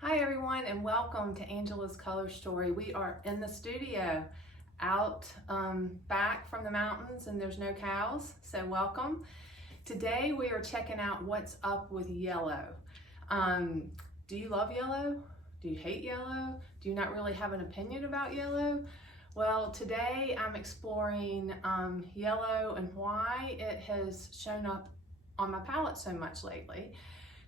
Hi everyone and welcome to Angela's Color Story. We are in the studio out back from the mountains and there's no cows, so welcome. Today we are checking out what's up with yellow. Do you love yellow? Do you hate yellow? Do you not really have an opinion about yellow? Well, today I'm exploring yellow and why it has shown up on my palette so much lately.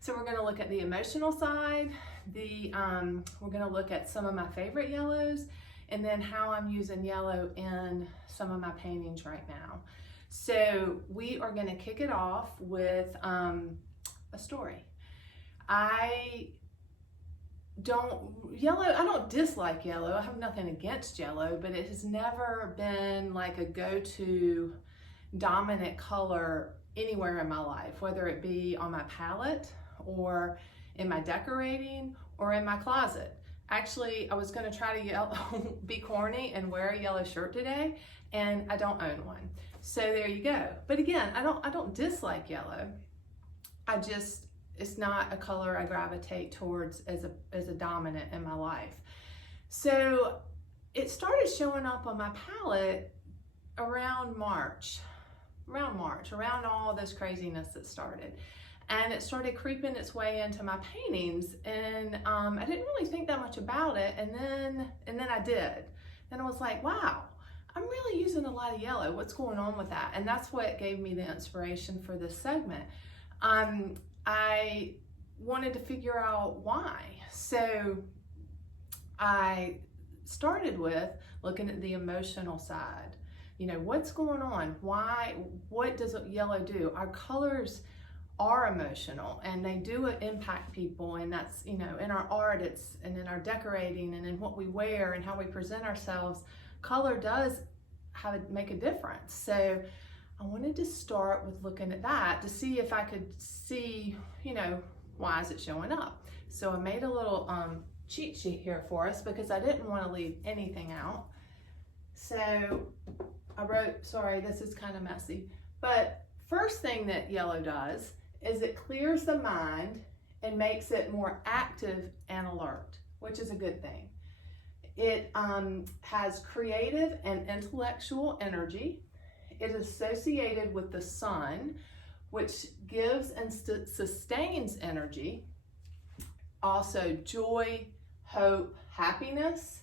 So we're going to look at the emotional side, we're going to look at some of my favorite yellows, and then how I'm using yellow in some of my paintings right now. So we are going to kick it off with a story. I don't dislike yellow. I have nothing against yellow, but it has never been like a go-to dominant color anywhere in my life, whether it be on my palette or in my decorating or in my closet. Actually, I was going to try to be corny and wear a yellow shirt today, and I don't own one. So there you go. But again, I don't dislike yellow. It's not a color I gravitate towards as a dominant in my life. So it started showing up on my palette around around all this craziness that started. And it started creeping its way into my paintings, and I didn't really think that much about it, and then I did. Then I was like, wow, I'm really using a lot of yellow. What's going on with that? And that's what gave me the inspiration for this segment. I wanted to figure out why. So I started with looking at the emotional side. You know, what's going on? Why? What does yellow do? Our colors are emotional and they do impact people, and that's, you know, in our art, and in our decorating and in what we wear and how we present ourselves. Color does make a difference. So I wanted to start with looking at that to see if I could see, you know, why is it showing up. So I made a little cheat sheet here for us because I didn't want to leave anything out. So I wrote, sorry, this is kind of messy, but first thing that yellow does is it clears the mind and makes it more active and alert, which is a good thing. It has creative and intellectual energy. It is associated with the sun, which gives and sustains energy. Also joy, hope, happiness,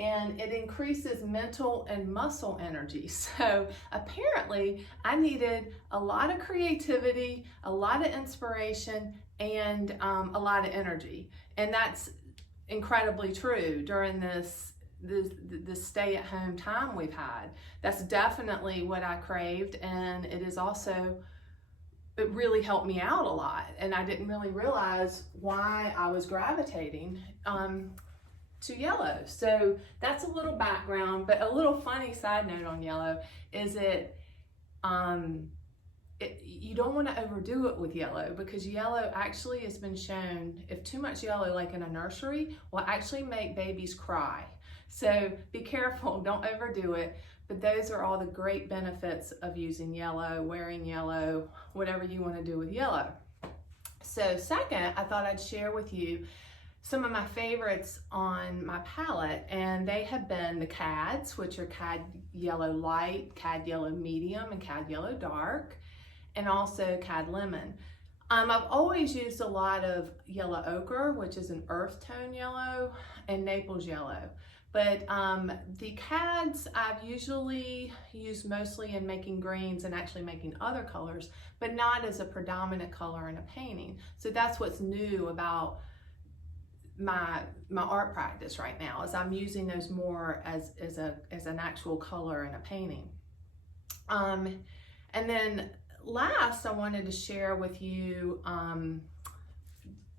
and it increases mental and muscle energy. So apparently I needed a lot of creativity, a lot of inspiration, and a lot of energy. And that's incredibly true during this stay-at-home time we've had. That's definitely what I craved, and it really helped me out a lot. And I didn't really realize why I was gravitating to yellow. So that's a little background, but a little funny side note on yellow is you don't want to overdo it with yellow, because yellow actually has been shown, if too much yellow, like in a nursery, will actually make babies cry. So be careful, don't overdo it. But those are all the great benefits of using yellow, wearing yellow, whatever you want to do with yellow. So second, I thought I'd share with you some of my favorites on my palette, and they have been the CADs, which are CAD Yellow Light, CAD Yellow Medium, and CAD Yellow Dark, and also CAD Lemon. I've always used a lot of Yellow Ochre, which is an earth tone yellow, and Naples Yellow. But the CADs I've usually used mostly in making greens and actually making other colors, but not as a predominant color in a painting. So that's what's new about my art practice right now, is I'm using those more as an actual color in a painting. And then last, I wanted to share with you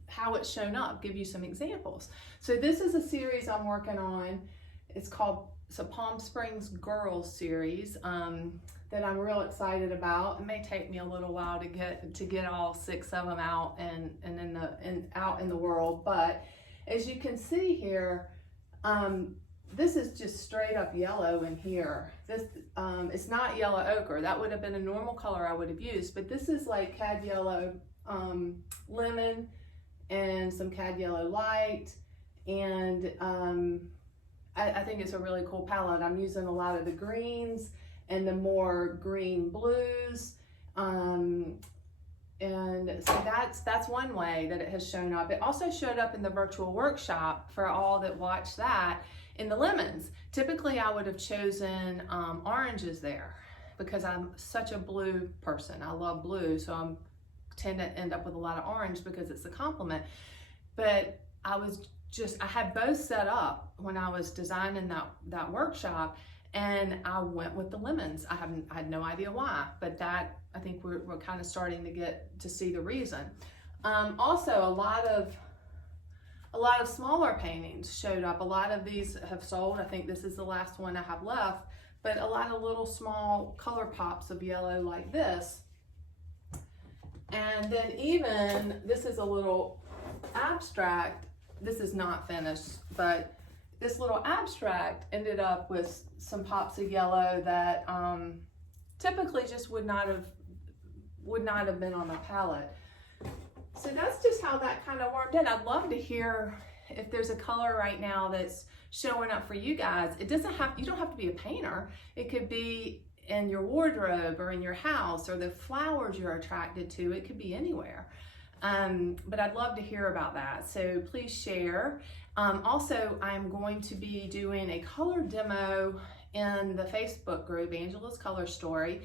how it's shown up, give you some examples. So this is a series I'm working on. It's a Palm Springs Girls series that I'm real excited about. It may take me a little while to get all 6 of them out and out in the world, but as you can see here, this is just straight up yellow in here. This it's not Yellow Ochre. That would have been a normal color I would have used, but this is like CAD Yellow Lemon and some Cad Yellow Light, and I think it's a really cool palette. I'm using a lot of the greens and the more green blues. And so that's one way that it has shown up. It also showed up in the virtual workshop for all that watched that in the lemons. Typically I would have chosen oranges there because I'm such a blue person. I love blue, so I tend to end up with a lot of orange because it's a complement. But I had both set up when I was designing that workshop, and I went with the lemons. I had no idea why, but that, I think we're kind of starting to get to see the reason. Also, a lot of smaller paintings showed up. A lot of these have sold. I think this is the last one I have left, but a lot of little small color pops of yellow like this. And then even, this is a little abstract. This is not finished, but this little abstract ended up with some pops of yellow that typically just would not have been on the palette. So that's just how that kind of worked in. I'd love to hear if there's a color right now that's showing up for you guys. You don't have to be a painter. It could be in your wardrobe or in your house, or the flowers you're attracted to. It could be anywhere. But I'd love to hear about that. So please share. Also, I'm going to be doing a color demo in the Facebook group, Angela's Color Story,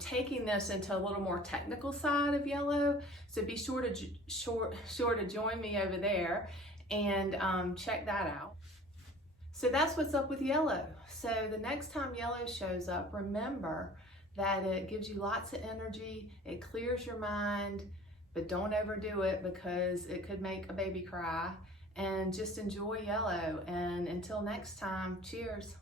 taking this into a little more technical side of yellow. So be sure to join me over there and check that out. So that's what's up with yellow. So the next time yellow shows up, remember that it gives you lots of energy, it clears your mind, but don't overdo it because it could make a baby cry. And just enjoy yellow. And until next time, cheers.